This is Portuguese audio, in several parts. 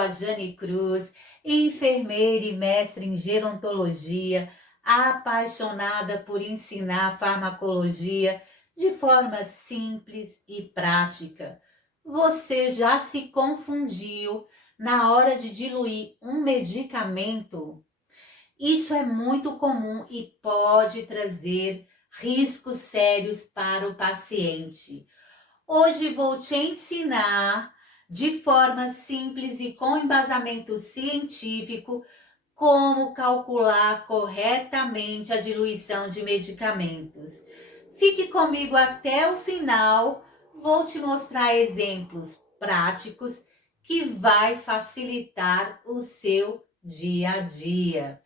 a Jane Cruz, enfermeira e mestre em gerontologia, apaixonada por ensinar farmacologia de forma simples e prática. Você já se confundiu na hora de diluir um medicamento? Isso é muito comum e pode trazer riscos sérios para o paciente. Hoje vou te ensinar de forma simples e com embasamento científico como calcular corretamente a diluição de medicamentos. Fique comigo até o final, vou te mostrar exemplos práticos que vai facilitar o seu dia a dia.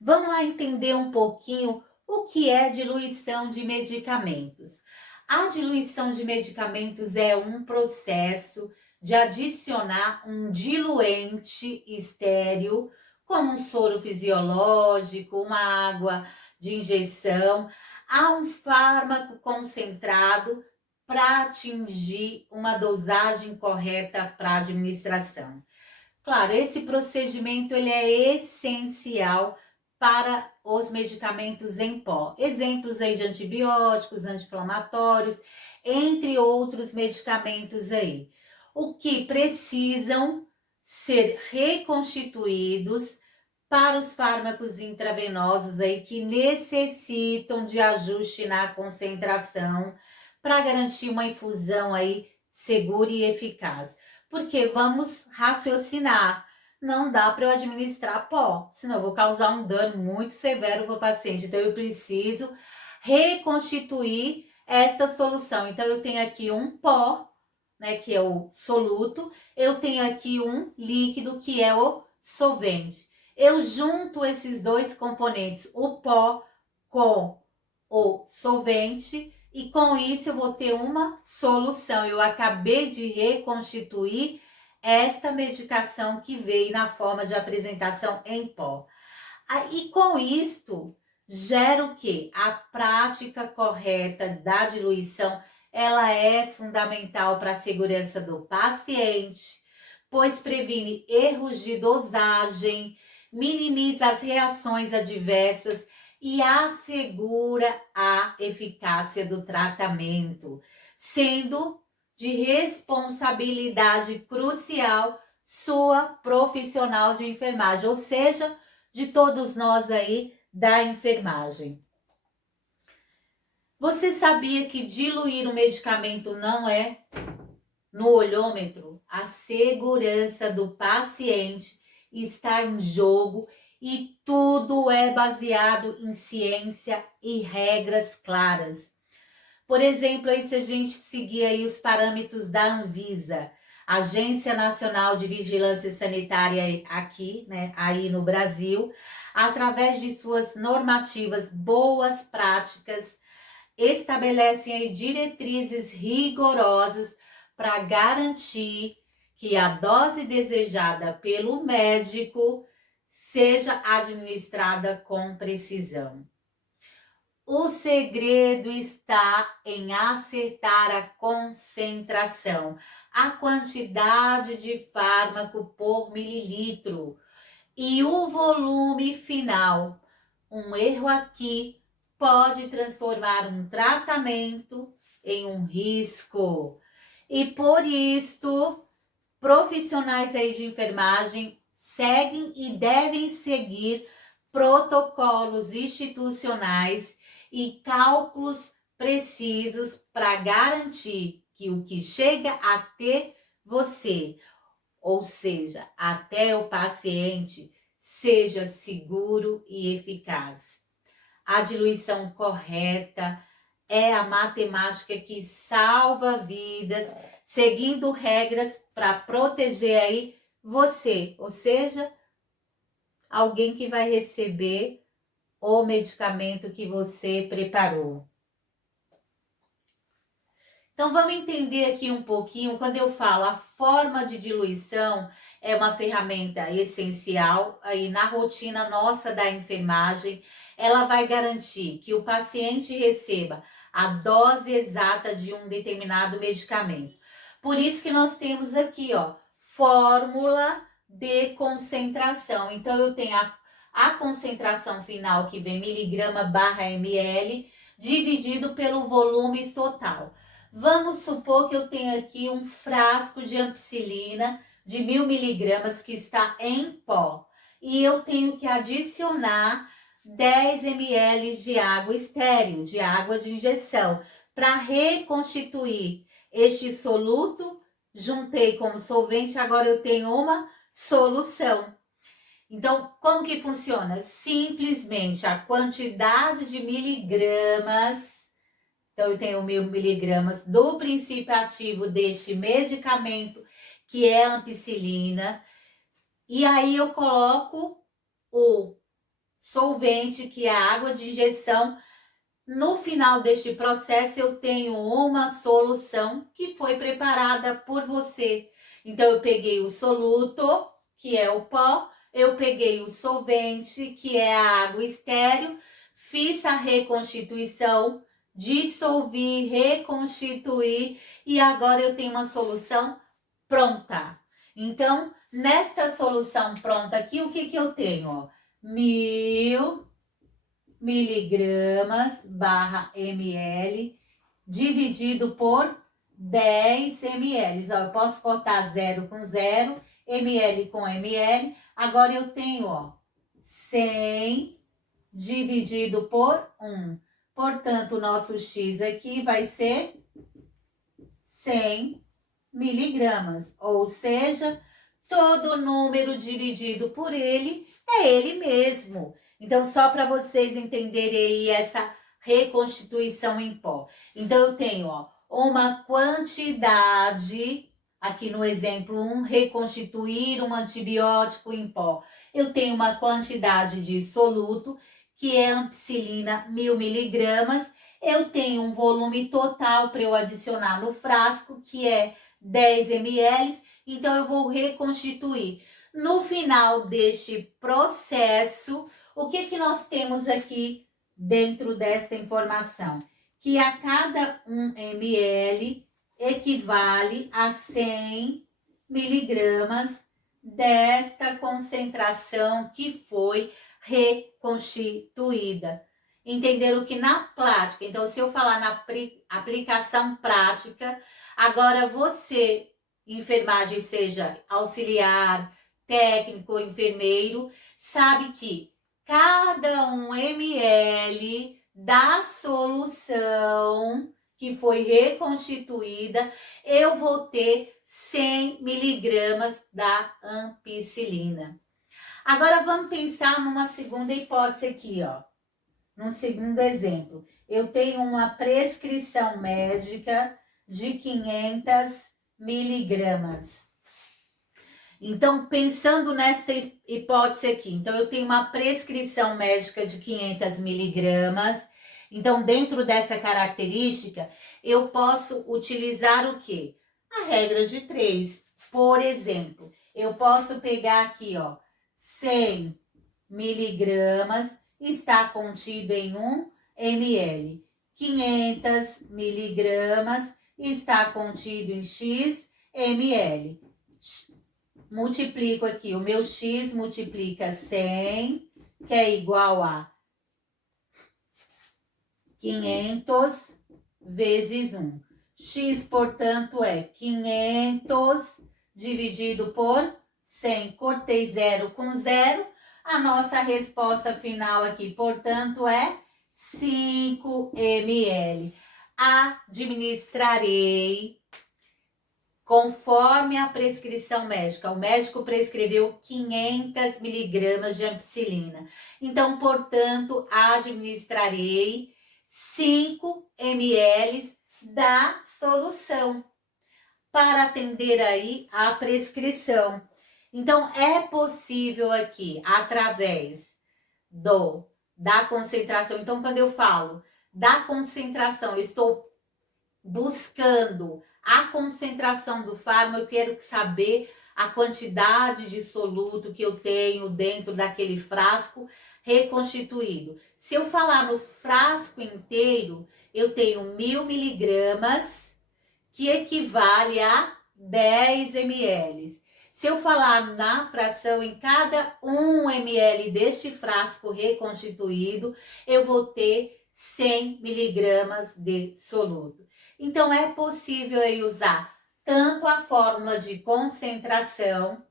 Vamos lá entender um pouquinho o que é diluição de medicamentos. A diluição de medicamentos é um processo de adicionar um diluente estéril, como um soro fisiológico, uma água de injeção, a um fármaco concentrado para atingir uma dosagem correta para administração. Claro, esse procedimento ele é essencial para os medicamentos em pó. Exemplos aí de antibióticos, anti-inflamatórios, entre outros medicamentos aí. O que precisam ser reconstituídos para os fármacos intravenosos aí que necessitam de ajuste na concentração para garantir uma infusão aí segura e eficaz. Porque vamos raciocinar, não dá para eu administrar pó, senão eu vou causar um dano muito severo para o paciente. Então eu preciso reconstituir esta solução. Então eu tenho aqui um pó, né, que é o soluto, eu tenho aqui um líquido, que é o solvente. Eu junto esses dois componentes, o pó com o solvente, e com isso eu vou ter uma solução. Eu acabei de reconstituir esta medicação que veio na forma de apresentação em pó. E com isto, gera o quê? A prática correta da diluição, ela é fundamental para a segurança do paciente, pois previne erros de dosagem, minimiza as reações adversas e assegura a eficácia do tratamento, sendo de responsabilidade crucial sua profissional de enfermagem, ou seja, de todos nós aí da enfermagem. Você sabia que diluir o medicamento não é no olhômetro? A segurança do paciente está em jogo e tudo é baseado em ciência e regras claras. Por exemplo, aí, se a gente seguir aí os parâmetros da Anvisa, Agência Nacional de Vigilância Sanitária aqui, né, aí no Brasil, através de suas normativas, boas práticas, estabelecem aí diretrizes rigorosas para garantir que a dose desejada pelo médico seja administrada com precisão. O segredo está em acertar a concentração, a quantidade de fármaco por mililitro e o volume final. Um erro aqui pode transformar um tratamento em um risco. E por isso, profissionais aí de enfermagem seguem e devem seguir protocolos institucionais e cálculos precisos para garantir que o que chega até você, ou seja, até o paciente, seja seguro e eficaz. A diluição correta é a matemática que salva vidas, seguindo regras para proteger aí você, ou seja, alguém que vai receber o medicamento que você preparou. Então vamos entender aqui um pouquinho, quando eu falo a forma de diluição é uma ferramenta essencial aí na rotina nossa da enfermagem. Ela vai garantir que o paciente receba a dose exata de um determinado medicamento. Por isso que nós temos aqui, ó, fórmula de concentração. Então, eu tenho a concentração final que vem miligrama/ml dividido pelo volume total. Vamos supor que eu tenho aqui um frasco de ampicilina de 1000 miligramas que está em pó. E eu tenho que adicionar 10 ml de água estéril, de água de injeção, para reconstituir este soluto. Juntei como solvente, agora eu tenho uma solução. Então, como que funciona? Simplesmente a quantidade de miligramas. Então, eu tenho 1000 miligramas do princípio ativo deste medicamento, que é a ampicilina. E aí eu coloco o solvente, que é a água de injeção. No final deste processo, eu tenho uma solução que foi preparada por você. Então, eu peguei o soluto, que é o pó, eu peguei o solvente, que é a água estéril, fiz a reconstituição, dissolvi, reconstituí, e agora eu tenho uma solução pronta. Então, nesta solução pronta aqui, o que eu tenho? 1000 miligramas/ml dividido por 10 ml. Ó, eu posso cortar 0 com 0, ml com ml. Agora eu tenho, ó, 100 dividido por 1. Portanto, o nosso X aqui vai ser 100 miligramas. Ou seja, todo número dividido por ele é ele mesmo. Então, só para vocês entenderem aí essa reconstituição em pó. Então, eu tenho, ó, uma quantidade, aqui no exemplo 1, reconstituir um antibiótico em pó. Eu tenho uma quantidade de soluto, que é ampicilina 1000 miligramas. Eu tenho um volume total para eu adicionar no frasco, que é 10 ml. Então, eu vou reconstituir. No final deste processo, o que nós temos aqui dentro desta informação? Que a cada 1 ml equivale a 100 miligramas desta concentração que foi reconstituída. Entenderam que na prática, então se eu falar na aplicação prática, agora você, enfermagem, seja auxiliar, técnico, enfermeiro, sabe que cada 1 ml da solução que foi reconstituída, eu vou ter 100 miligramas da ampicilina. Agora vamos pensar numa segunda hipótese aqui, ó. Num segundo exemplo. Eu tenho uma prescrição médica de 500 miligramas. Então, pensando nesta hipótese aqui, então eu tenho uma prescrição médica de 500 miligramas. Então, dentro dessa característica, eu posso utilizar o quê? A regra de 3. Por exemplo, eu posso pegar aqui, ó, 100 miligramas, está contido em 1 ml. 500 miligramas, está contido em X ml. Multiplico aqui, o meu X multiplica 100, que é igual a 500 vezes 1. X, portanto, é 500 dividido por 100. Cortei 0 com 0. A nossa resposta final aqui, portanto, é 5 ml. Administrarei conforme a prescrição médica. O médico prescreveu 500 miligramas de ampicilina. Então, portanto, administrarei 5 ml da solução para atender aí a prescrição. Então, é possível aqui, através da concentração. Então, quando eu falo da concentração, eu estou buscando a concentração do fármaco, eu quero saber a quantidade de soluto que eu tenho dentro daquele frasco reconstituído. Se eu falar no frasco inteiro, eu tenho 1000 miligramas, que equivale a 10 ml. Se eu falar na fração, em cada 1 ml deste frasco reconstituído, eu vou ter 100 miligramas de soluto. Então, é possível aí usar tanto a fórmula de concentração,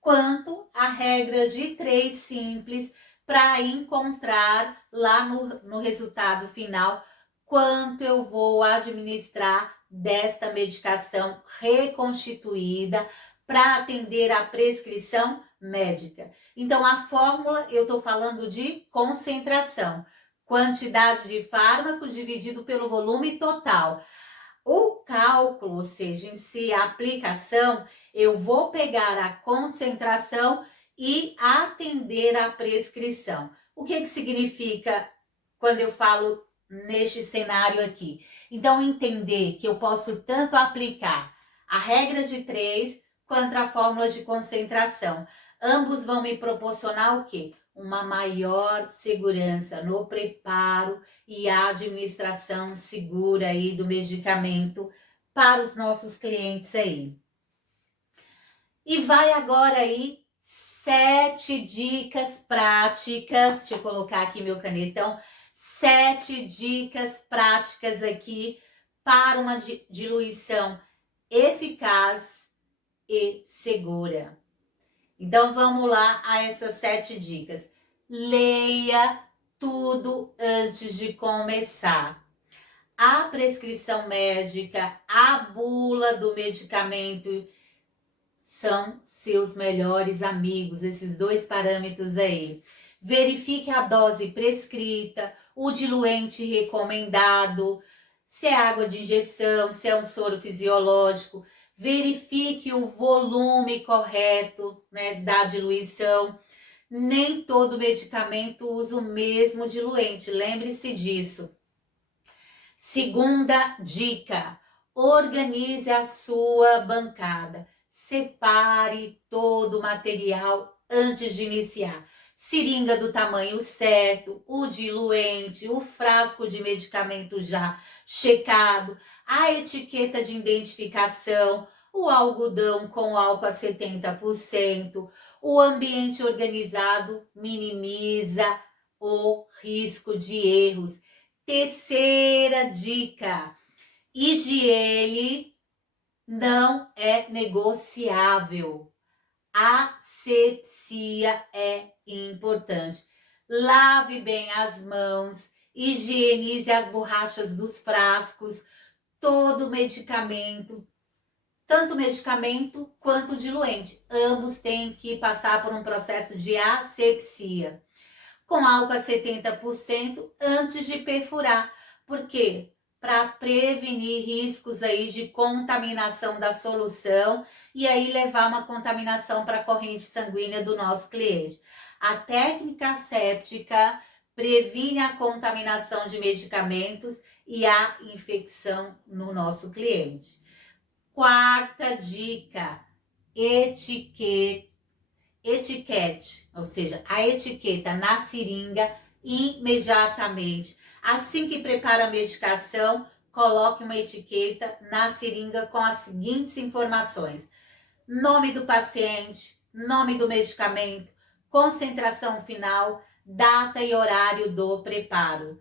quanto a regra de 3 simples para encontrar lá no resultado final quanto eu vou administrar desta medicação reconstituída para atender a prescrição médica. Então, a fórmula, eu estou falando de concentração, quantidade de fármaco dividido pelo volume total. O cálculo, ou seja, em si, a aplicação, eu vou pegar a concentração e atender a prescrição. O que significa quando eu falo neste cenário aqui? Então, entender que eu posso tanto aplicar a regra de 3 quanto a fórmula de concentração. Ambos vão me proporcionar o quê? Uma maior segurança no preparo e a administração segura aí do medicamento para os nossos clientes aí. E vai agora aí 7 dicas práticas, deixa eu colocar aqui meu canetão, 7 dicas práticas aqui para uma diluição eficaz e segura. Então, vamos lá a essas 7 dicas. Leia tudo antes de começar. A prescrição médica, a bula do medicamento são seus melhores amigos, esses 2 parâmetros aí. Verifique a dose prescrita, o diluente recomendado, se é água de injeção, se é um soro fisiológico. Verifique o volume correto, né, da diluição. Nem todo medicamento usa o mesmo diluente, lembre-se disso. Segunda dica, organize a sua bancada. Separe todo o material antes de iniciar. Seringa do tamanho certo, o diluente, o frasco de medicamento já checado, a etiqueta de identificação, o algodão com álcool a 70%, o ambiente organizado minimiza o risco de erros. Terceira dica, higiene não é negociável. Asepsia é importante. Lave bem as mãos, higienize as borrachas dos frascos, todo medicamento, tanto medicamento quanto diluente, ambos têm que passar por um processo de asepsia, com álcool a 70% antes de perfurar. Por quê? Para prevenir riscos aí de contaminação da solução e aí levar uma contaminação para a corrente sanguínea do nosso cliente. A técnica asséptica previne a contaminação de medicamentos e a infecção no nosso cliente. Quarta dica, etiquete, ou seja, a etiqueta na seringa imediatamente. Assim que prepara a medicação, coloque uma etiqueta na seringa com as seguintes informações: nome do paciente, nome do medicamento, concentração final, data e horário do preparo.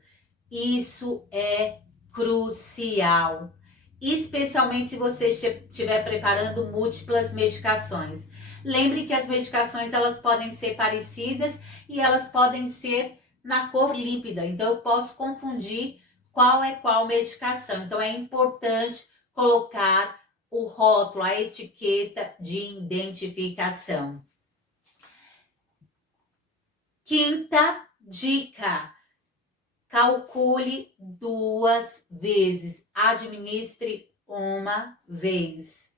Isso é crucial, especialmente se você estiver preparando múltiplas medicações. Lembre que as medicações elas podem ser parecidas e elas podem ser na cor límpida, então eu posso confundir qual é qual medicação. Então é importante colocar o rótulo, a etiqueta de identificação. Quinta dica, calcule 2 vezes, administre uma vez.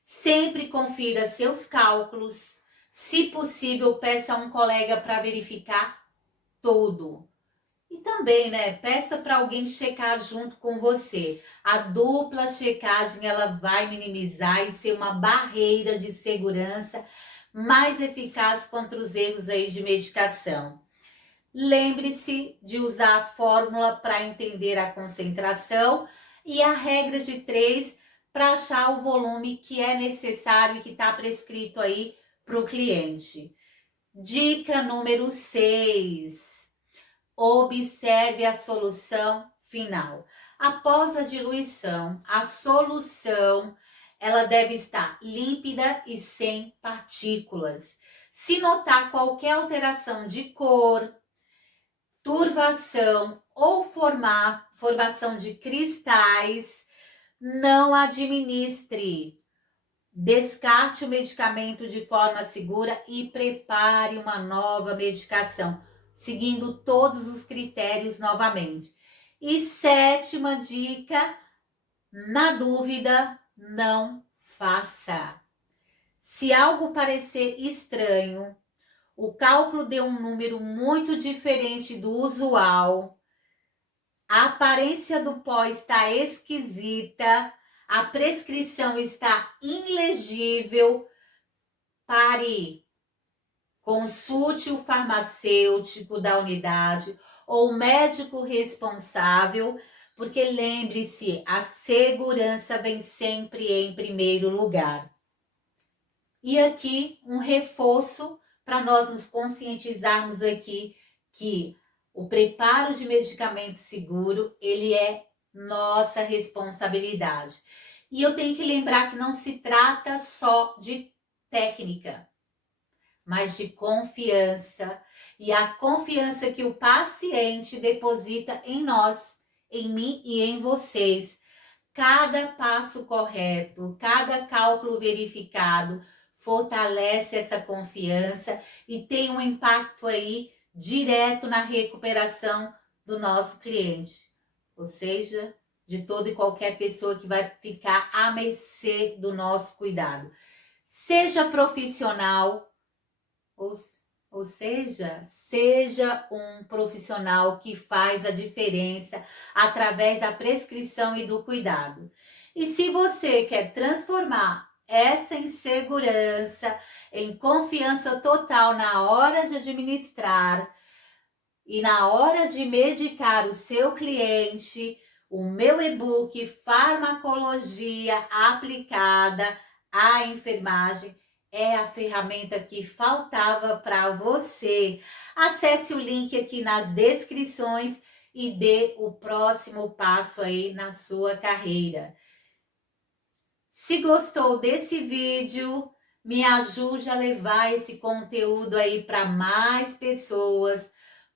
Sempre confira seus cálculos, se possível peça a um colega para verificar tudo. E também, né, peça para alguém checar junto com você. A dupla checagem, ela vai minimizar e ser uma barreira de segurança mais eficaz contra os erros aí de medicação. Lembre-se de usar a fórmula para entender a concentração e a regra de 3 para achar o volume que é necessário e que está prescrito aí para o cliente. Dica número 6. Observe a solução final. Após a diluição, a solução ela deve estar límpida e sem partículas. Se notar qualquer alteração de cor, turvação ou formação de cristais, não administre. Descarte o medicamento de forma segura e prepare uma nova medicação, seguindo todos os critérios novamente. E 7ª dica, na dúvida, não faça. Se algo parecer estranho, o cálculo deu um número muito diferente do usual, a aparência do pó está esquisita, a prescrição está ilegível, pare. Consulte o farmacêutico da unidade ou o médico responsável, porque lembre-se, a segurança vem sempre em primeiro lugar. E aqui um reforço para nós nos conscientizarmos aqui que o preparo de medicamento seguro, ele é nossa responsabilidade. E eu tenho que lembrar que não se trata só de técnica, mas de confiança. E a confiança que o paciente deposita em nós, em mim e em vocês. Cada passo correto, cada cálculo verificado fortalece essa confiança e tem um impacto aí direto na recuperação do nosso cliente. Ou seja, de toda e qualquer pessoa que vai ficar à mercê do nosso cuidado. Seja profissional, ou seja, seja um profissional que faz a diferença através da prescrição e do cuidado. E se você quer transformar essa insegurança em confiança total na hora de administrar e na hora de medicar o seu cliente, o meu e-book Farmacologia Aplicada à Enfermagem é a ferramenta que faltava para você. Acesse o link aqui nas descrições e dê o próximo passo aí na sua carreira. Se gostou desse vídeo, me ajude a levar esse conteúdo aí para mais pessoas.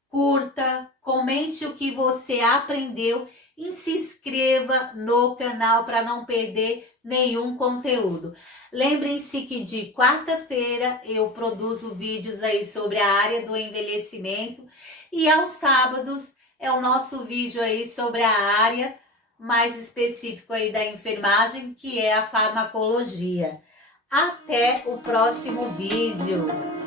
Curta, comente o que você aprendeu e se inscreva no canal para não perder nenhum conteúdo. Lembrem-se que de quarta-feira eu produzo vídeos aí sobre a área do envelhecimento e aos sábados é o nosso vídeo aí sobre a área mais específico aí da enfermagem, que é a farmacologia. Até o próximo vídeo!